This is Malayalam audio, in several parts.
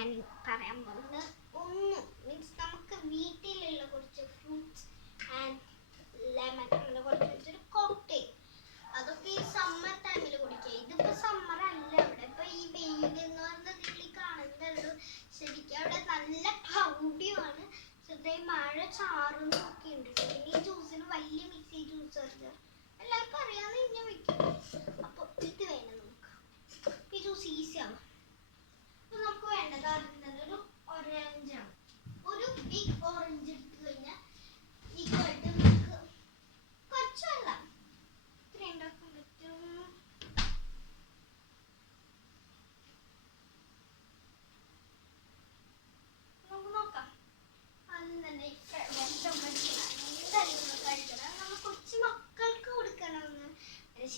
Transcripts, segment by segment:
ഞാൻ പറയാൻ പോകുന്നത് ഒന്നും മീൻസ് നമുക്ക് വീട്ടിലുള്ള കുറച്ച് ഫ്രൂട്ട്സ് ആൻഡ് ലെമൺ അങ്ങനെ കുറച്ചൊരു കോക്ടെയിൽ. അതൊക്കെ ഈ സമ്മർ ടൈമിൽ കുടിക്കുക. ഇതിപ്പോൾ സമ്മർ അല്ല, അവിടെ ഇപ്പോൾ ഈ വെയിൽ എന്ന് പറഞ്ഞതിൽ കാണുന്നുള്ളൂ. ശരിക്കും അവിടെ നല്ല ക്ലൗഡിയുമാണ്. ചെറുതായി മഴ ചാറുന്നൊക്കെ ഉണ്ട്. ഈ ജ്യൂസിന് വലിയ മിക്സി ജ്യൂസർ എല്ലാവർക്കും അറിയാമെന്ന് ഞാൻ വെക്കും. അപ്പോൾ ഇത് വേണം നമുക്ക്. ഈ ജ്യൂസ് ഈസിയാണ്. അപ്പോൾ നമുക്ക് വേണ്ടത് ഒരു ഓറഞ്ചാണ്. ഒരു ബിഗ് ഓറഞ്ച് എടുത്തു കഴിഞ്ഞാൽ ഈക്വലായിട്ട് നമുക്ക് കുറച്ച് വെള്ളം ഇത്രയും ഉണ്ടാക്കാൻ പറ്റും. നമുക്ക് നോക്കാം. അന്ന് തന്നെ എന്തായാലും കഴിക്കണം. നമ്മൾ കൊച്ചു മക്കൾക്ക് കൊടുക്കണമെന്ന്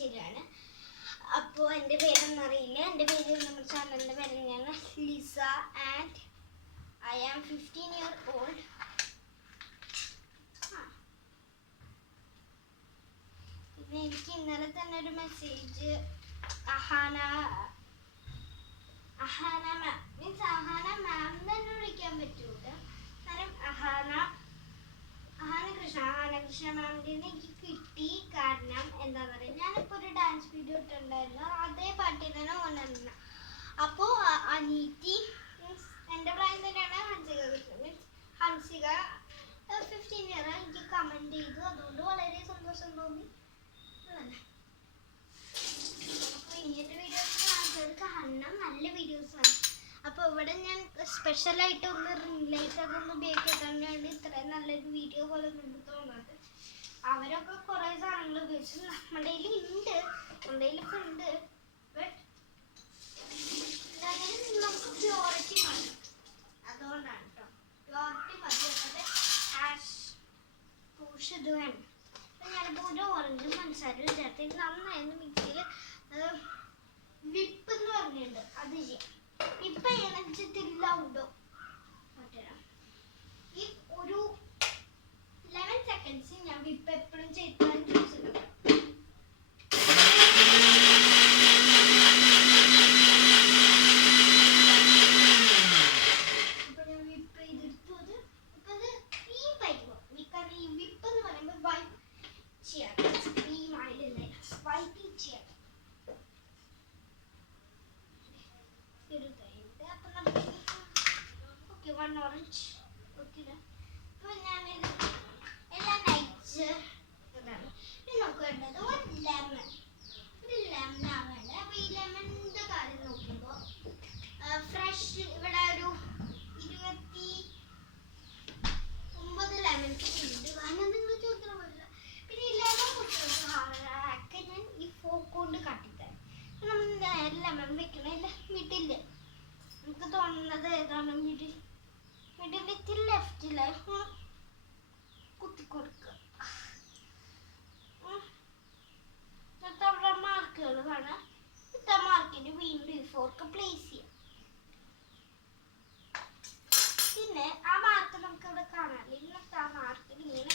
ശരിയാണ്. അപ്പോൾ എൻ്റെ പേരൊന്നും അറിയില്ല. എൻ്റെ പേര് നമ്മുടെ ചാനലിൻ്റെ പേര് ഞാൻ Lisa and I am 15 years old. പിന്നെ എനിക്ക് ഇന്നലെ തന്നെ ഒരു message Ahaana ma'am means Ahaana ma'am തന്നെ വിളിക്കാൻ പറ്റൂല. കാരണം അഹാന കൃഷ്ണ മാമിൻ്റെ എനിക്ക് കിട്ടി. കാരണം എന്താണെന്ന് പറയുക, ഞാനിപ്പോൾ ഒരു ഡാൻസ് വീഡിയോ ഇട്ടുണ്ടായിരുന്നു. അതേ പാട്ടിൽ തന്നെ ഓണർന്ന. അപ്പോൾ അനീറ്റി മീൻസ് എൻ്റെ പ്രായം തന്നെയാണ് ഹൻസിക 15 years എനിക്ക് കമൻറ്റ് ചെയ്തു. അതുകൊണ്ട് വളരെ സന്തോഷം തോന്നി. അപ്പോൾ ഇങ്ങനത്തെ വീഡിയോസ് കാണണം, നല്ല വീഡിയോസാണ്. അപ്പോൾ ഇവിടെ ഞാൻ സ്പെഷ്യലായിട്ട് ഒന്ന് റിംഗ് ലൈറ്റ് അതൊന്നും ഉപയോഗിക്കാത്തതുകൊണ്ട് ഇത്രയും നല്ലൊരു വീഡിയോ പോലെ നമുക്ക് തോന്നുന്നത്. അവരൊക്കെ കുറേ സാധനങ്ങൾ ഉപയോഗിച്ചു. നമ്മുടെ കയ്യിൽ ഉണ്ട്, ഇപ്പോൾ ഉണ്ട്. ബട്ട് നമുക്ക് പ്യോറിറ്റി മതി. അതുകൊണ്ടാണ് കേട്ടോ, പ്യോറിറ്റി മതി. അതെ ആഷ് പൂഷ് ഇത് വേണം. അപ്പം ഞാനിപ്പോൾ ഒരു ഓറഞ്ചും പഞ്ചസാരയും ചേർത്ത് നന്നായിരുന്നു മിക്സിയിൽ വിപ്പ് എന്ന് പറഞ്ഞിട്ടുണ്ട്. അത് ചെയ്യാം. വിപ്പ് ചെയ്യണമെന്നില്ല ഉണ്ടോ മറ്റൊരാ ഈ ഒരു 11 seconds ഞാൻ വിപ്പ് എപ്പോഴും ചെയ്താൽ ജ്യൂസ് ഉണ്ടാക്കാം. അപ്പോൾ ഞാൻ വിപ്പ് ചെയ്തെടുത്തു. അത് ക്രീമായിരിക്കും. കാരണം ഈ വിപ്പ് എന്ന് പറയുമ്പോൾ വൈപ്പ് ചെയ്യാം. ക്രീമായില്ല, വൈപ്പിങ് ചെയ്യാം. Okay, 1 orange. ഓക്കെ, അപ്പോൾ ഞാനിത് എല്ലാം നയിച്ച് ഇതാണ്. ഇനി നമുക്ക് വേണ്ടത് ഒരു ലെമണാണ് വേണ്ടത്. അപ്പോൾ ഈ ലെമണിൻ്റെ കാര്യം നോക്കുമ്പോൾ ഫ്രഷ് ഇവിടെ ഒരു 29 ലെമൺസ് ഉണ്ട്. കാരണം നിങ്ങൾ ചോദിക്കാൻ പറ്റില്ല. പിന്നെ ഈ ലെമൺ ഒക്കെ ഞാൻ ഈ ഫോക്ക് കൊണ്ട് കട്ടിത്തരാം. നമ്മൾ ലെമൺ വെക്കണില്ല മിഡില്. നമുക്ക് തോന്നുന്നത് ഏതാണ് മിഡിൽ വിത്ത് ലെഫ്റ്റില് കുത്തി കൊടുക്കുക. എന്നിട്ട് അവിടെ മാർക്കുകൾ കാണാം. ഇത്ത മാർക്കിന് വീണ്ടും ഈ ഫോർക്ക് പ്ലേസ് ചെയ്യാം. പിന്നെ ആ മാർക്ക് നമുക്ക് ഇവിടെ കാണാം. ഇന്നത്തെ ആ മാർക്കിൽ ഇങ്ങനെ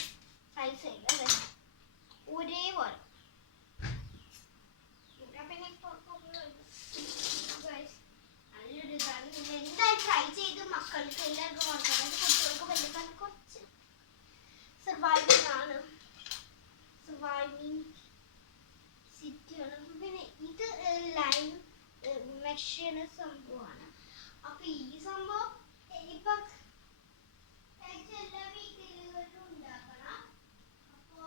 സൈസ് ചെയ്ത് ഒരേപോലെ നല്ലൊരു ഇതാണ്. നിങ്ങൾ എന്തായാലും ട്രൈ ചെയ്ത് മക്കൾക്ക് എല്ലാവർക്കും കൊടുക്കണം. കുട്ടികൾക്ക് വലുക്കാൻ കുറച്ച് സർവൈവിങ് സിറ്റിയാണ്. പിന്നെ ഇത് ലൈൻ മെഷീൻ സംഭവമാണ്. അപ്പൊ ഈ സംഭവം ഇപ്പൊ എല്ലാ വീട്ടിലും ഉണ്ടാക്കണം. അപ്പോ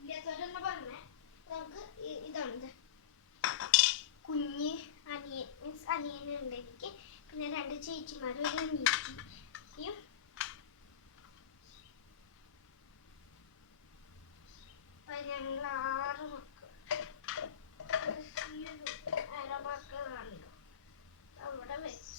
ഇല്ലാത്തവരെന്ന് പറഞ്ഞേ നമുക്ക് ഇതാണ് കുഞ്ഞ് അനിയൻ മീൻസ് അനിയനുണ്ട് എനിക്ക്. പിന്നെ 2 ചേച്ചിമാരും ഒരു അനിയത്തിയും. അപ്പം ഞങ്ങൾ 6 മക്കൾ. മക്കളാണല്ലോ അവിടെ വെച്ച്